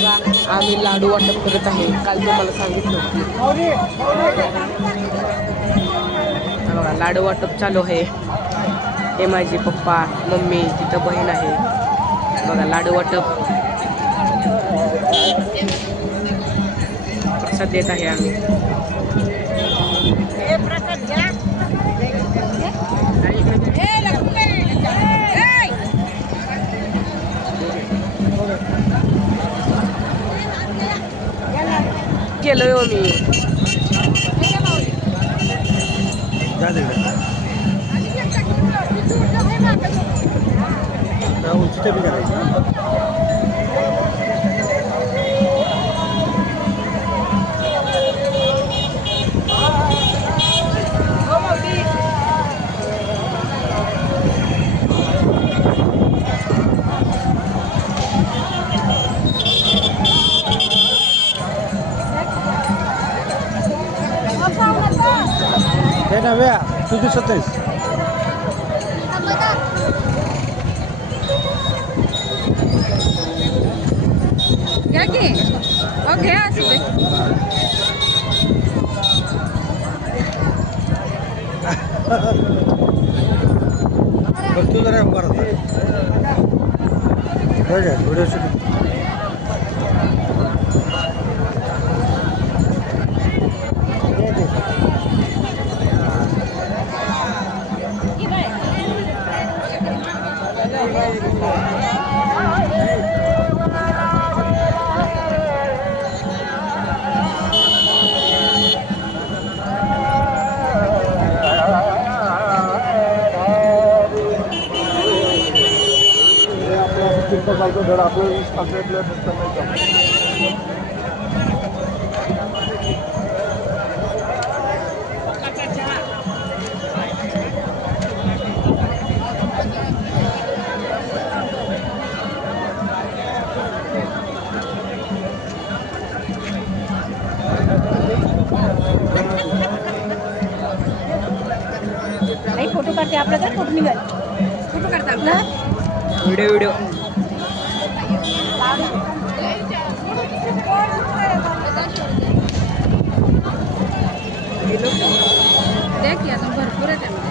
बघा आम्ही लाडू वाटप करत आहे. काल तुम्हाला सांगितलं बघा लाडू वाटप चालू आहे. हे माझे पप्पा मम्मी तिथं बहीण आहे बघा लाडू वाटप प्रसाद देत आहे आम्ही. केलोय हो मी. हे नव्या तुझी 27 घ्या की घ्या असू दे. तू जरा उभा राहता व्हिडिओ शूटिंग धड आपलं आपल्यातल्या फोटो काढते आपला तर फोटो निघाल फोटो काढता आपला व्हिडिओ द्या की अजून भरपूर आहे त्यामध्ये.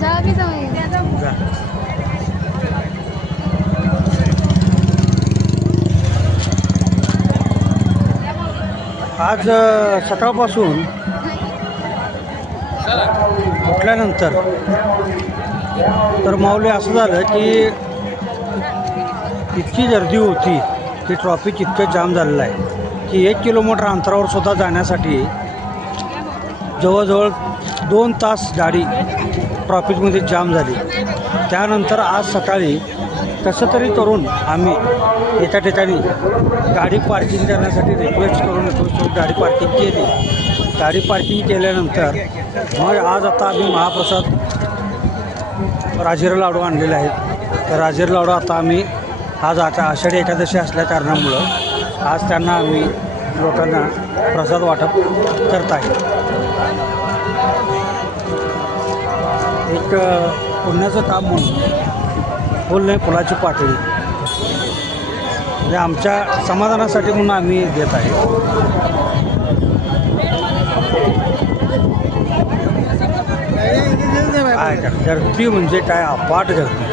जा की जाऊ जा. आज सकाळपासून उठल्यानंतर तर माऊली असं झालं की इतकी गर्दी होती की ट्रॉफिक इतकं जाम झालेलं आहे की 1 किलोमीटर अंतरावर सुद्धा जाण्यासाठी जवळजवळ 2 तास गाडी ट्रॉफिकमध्ये जाम झाली. त्यानंतर आज सकाळी कसं तरी करून आम्ही एका ठिकाणी गाडी पार्किंग करण्यासाठी रिक्वेस्ट करून गाडी पार्किंग केली. गाडी पार्किंग केल्यानंतर मग आज आता आम्ही महाप्रसाद राजेर लाडू आणलेले आहेत. तर राजेर लाडू आता आम्ही आज आता आषाढी एकादशी असल्या कारणामुळं आज त्यांना आम्ही लोकांना प्रसाद वाटप करत आहे. एक पुण्याचं काम म्हणून फुल नाही फुलाची पाकळी म्हणजे आमच्या समाधानासाठी म्हणून आम्ही देत आहे. काय गर्दी म्हणजे काय अफाट गर्दी.